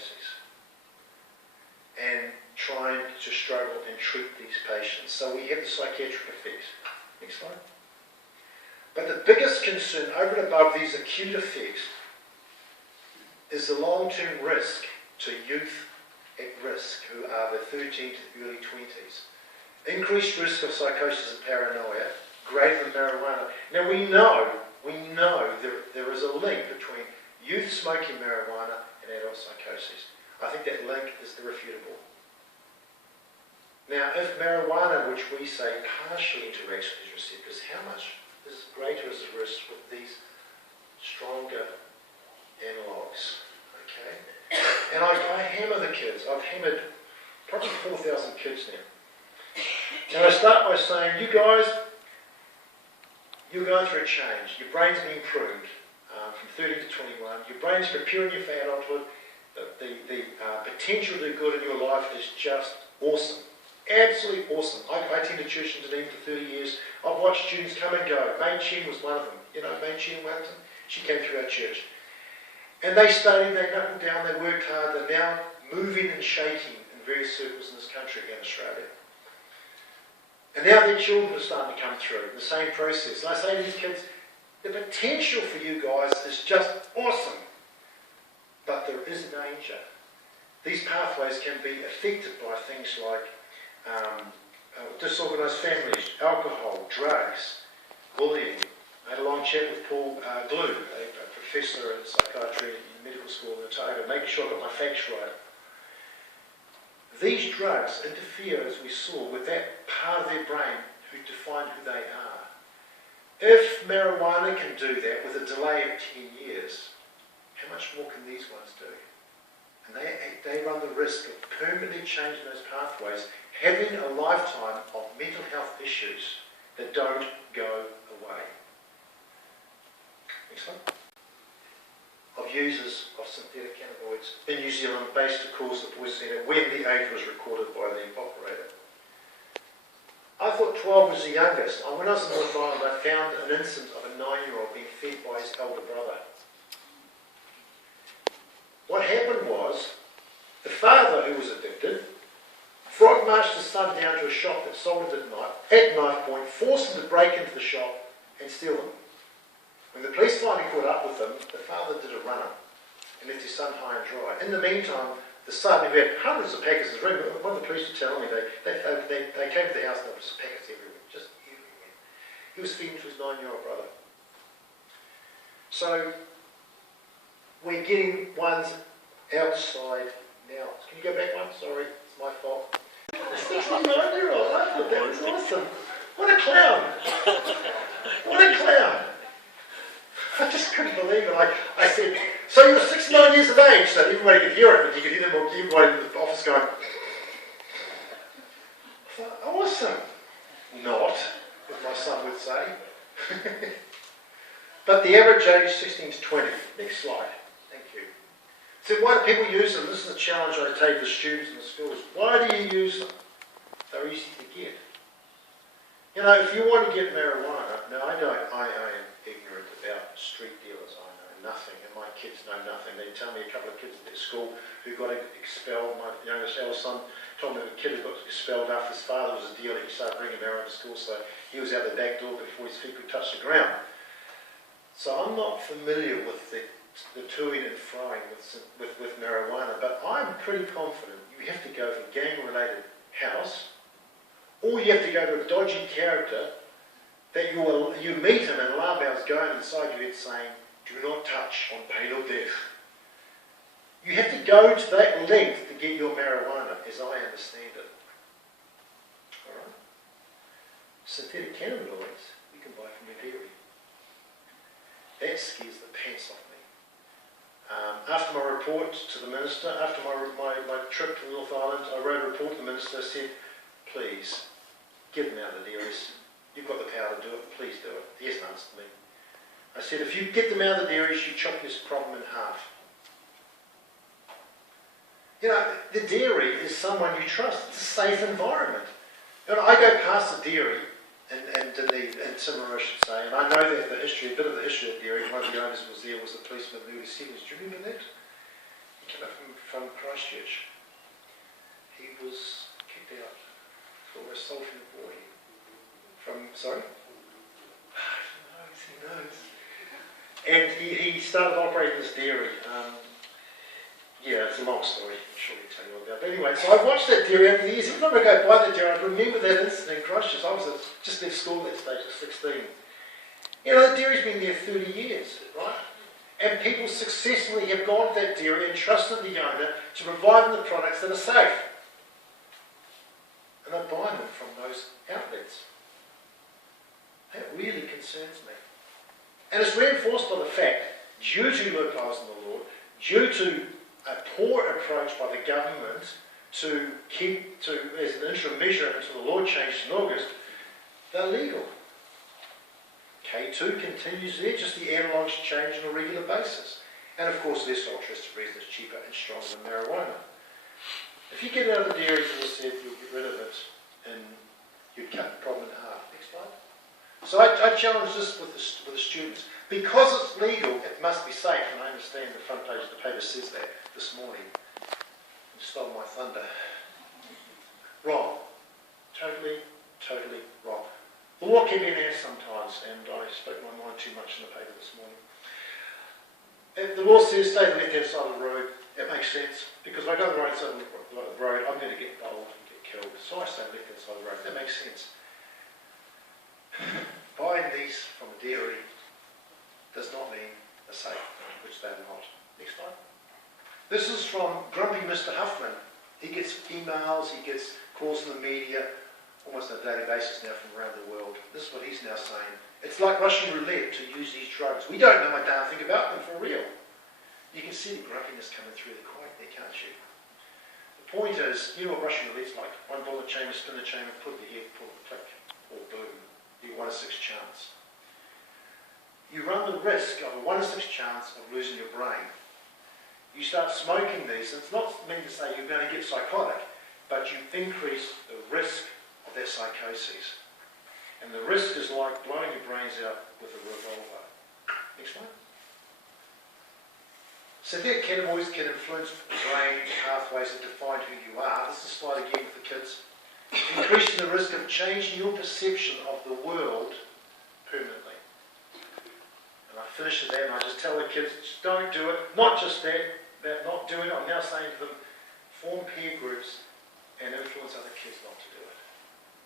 psychosis and trying to struggle and treat these patients. So we have the psychiatric effects. Next slide. But the biggest concern over and above these acute effects is the long-term risk to youth at risk who are the 13 to the early 20s. Increased risk of psychosis and paranoia, greater than marijuana. Now we know there is a link between youth smoking marijuana and adult psychosis. I think that link is irrefutable. Now, if marijuana, which we say partially interacts with these receptors, how much greater is the risk with these stronger analogues? Okay? And I hammer the kids. I've hammered probably 4,000 kids now. And I start by saying, you guys, you're going through a change. Your brain's being pruned from 30 to 21. Your brain's preparing you for adulthood. The potential to do good in your life is just awesome. Absolutely awesome. I attended church in Dunedin for 30 years. I've watched students come and go. May Chen was one of them. You know, May Chen Wellington? She came through our church. And they studied, they knuckled down, they worked hard. They're now moving and shaking in various circles in this country and Australia. And now their children are starting to come through the same process. And I say to these kids, the potential for you guys is just awesome. But there is danger. These pathways can be affected by things like disorganised families, alcohol, drugs, bullying. I had a long chat with Paul Glue, a professor in psychiatry in medical school in Otago, making sure I got my facts right. These drugs interfere, as we saw, with that part of their brain who define who they are. If marijuana can do that with a delay of 10 years, how much more can these ones do? And they run the risk of permanently changing those pathways, having a lifetime of mental health issues that don't go away. Next one. Of users of synthetic cannabinoids in New Zealand based, of course, the Voice Centre when the age was recorded by the operator. I thought 12 was the youngest. When I was in North Island, I found an instance of a 9-year-old being fed by his elder brother. What happened was, the father, who was addicted, frog marched his son down to a shop that sold it at knife point, forced him to break into the shop and steal them. When the police finally caught up with him, the father did a runner and left his son high and dry. In the meantime, the son, who had hundreds of packets of ring, one of the police were telling me, they came to the house and there was packets everywhere, just everywhere. He was feeding to his 9-year-old brother. So, we're getting ones outside now. Can you go back one? Sorry, it's my fault. 69-year-old, I thought that was awesome. What a clown. What a clown. I just couldn't believe it. I said, so you were 69 years of age, so everybody could hear it, but you could hear them, everybody in the office going, I thought, awesome. Not, as my son would say. But the average age, 16 to 20. Next slide. Thank you. So why do people use them? This is the challenge I take to students in the schools. Why do you use them? They're easy to get. You know, if you want to get marijuana, now I am ignorant about street dealers. I know nothing, and my kids know nothing. They tell me a couple of kids at their school who got expelled. My youngest son told me a kid who got expelled after his father was a dealer. He started bringing marijuana to school, so he was out the back door before his feet could touch the ground. So I'm not familiar with the toing and froing with marijuana, but I'm pretty confident you have to go for gang-related house, or you have to go to a dodgy character that you meet him and alarm bells going inside your head saying, do not touch on pain of death. You have to go to that length to get your marijuana, as I understand it. Alright? Synthetic cannabinoids you can buy from your dairy. That scares the pants off me. After my report to the minister, after my trip to the North Island, I wrote a report to the minister. I said, please, get them out of the dairies. You've got the power to do it, please do it. He hasn't answered me. I said, if you get them out of the dairies, you chop this problem in half. You know, the dairy is someone you trust. It's a safe environment. You know, I go past the dairy in Timaru, I should say, and I know that a bit of the history of dairy. One of the owners was the policeman in the early 70s. Do you remember that? He came up from Christchurch. He was kicked out for assaulting a boy. Sorry? He knows. And he started operating this dairy. Yeah, it's a long story. I'm sure he'll tell you all about it. But anyway, so I watched that dairy over the years. Every time I go by that dairy, I remember that incident in Christchurch. I was just left school that stage at 16. You know, the dairy's been there 30 years, right? And people successfully have gone to that dairy and trusted the owner to provide them the products that are safe. And they're buying them from those outlets. That really concerns me. And it's reinforced by the fact, due to loopholes in the law, due to a poor approach by the government as an interim measure until the law changed in August, they're legal. K2 continues there, just the analogues change on a regular basis. And of course, less altruistic reason is cheaper and stronger than marijuana. If you get out of the dairies, as I said, you'll get rid of it and you'd cut the problem in half. Next slide. So I challenge this with the students. Because it's legal, it must be safe, and I understand the front page of the paper says that this morning. You stole my thunder. Wrong. Totally, totally wrong. The law can be there sometimes, and I spoke my mind too much in the paper this morning. If the law says stay on the left-hand side of the road, it makes sense, because if I go on the right side of the road, I'm going to get bowled and get killed. So I stay on the left-hand side of the road. That makes sense. Buying these from a dairy does not mean they're safe, which they're not. Next slide. This is from Grumpy Mr. Huffman. He gets emails, he gets calls from the media, almost on a daily basis now from around the world. This is what he's now saying. It's like Russian roulette to use these drugs. We don't know a damn thing about them for real. You can see the grumpiness coming through the quiet there, can't you? The point is, you know what Russian roulette's like. $1 chamber, spin the chamber, put the head, pull the click, or boom. You 1 in 6 chance. You run the risk of a 1 in 6 chance of losing your brain. You start smoking these, and it's not meant to say you're going to get psychotic, but you increase the risk of that psychosis. And the risk is like blowing your brains out with a revolver. Next one. Severe cannabinoids can influence the brain pathways that define who you are. This is a slide again with the kids. Increasing the risk of changing your perception of the world permanently. And I finish with that and I just tell the kids, just don't do it. Not just that, about not doing it. I'm now saying to them, form peer groups and influence other kids not to do it.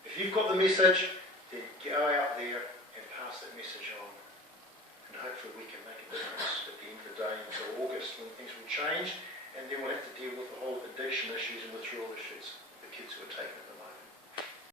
If you've got the message, then go out there and pass that message on. And hopefully we can make a difference at the end of the day until August when things will change, and then we'll have to deal with the whole addiction issues